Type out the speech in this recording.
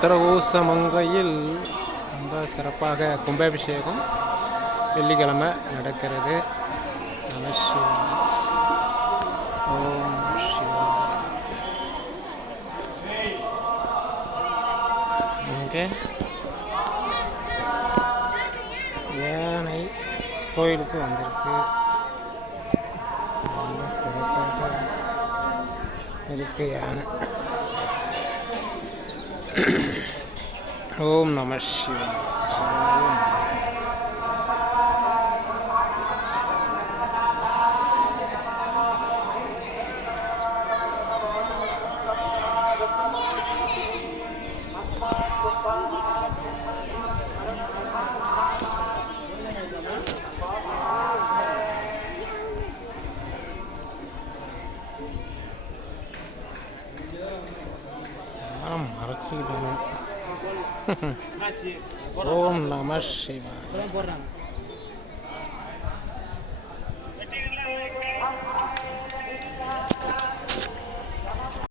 சித்திரகோசமங்கையில் ரொம்ப சிறப்பாக கும்பாபிஷேகம் வெள்ளிக்கிழமை நடக்கிறது. நம ஓம் சிவாய. இங்கே யானை கோயிலுக்கு வந்திருக்கு. ரொம்ப சிறப்பாக இருக்கு யானை. ஓம் நம சிவாய சிவாய நமः. ஓம் நம சிவாய போடுறாங்க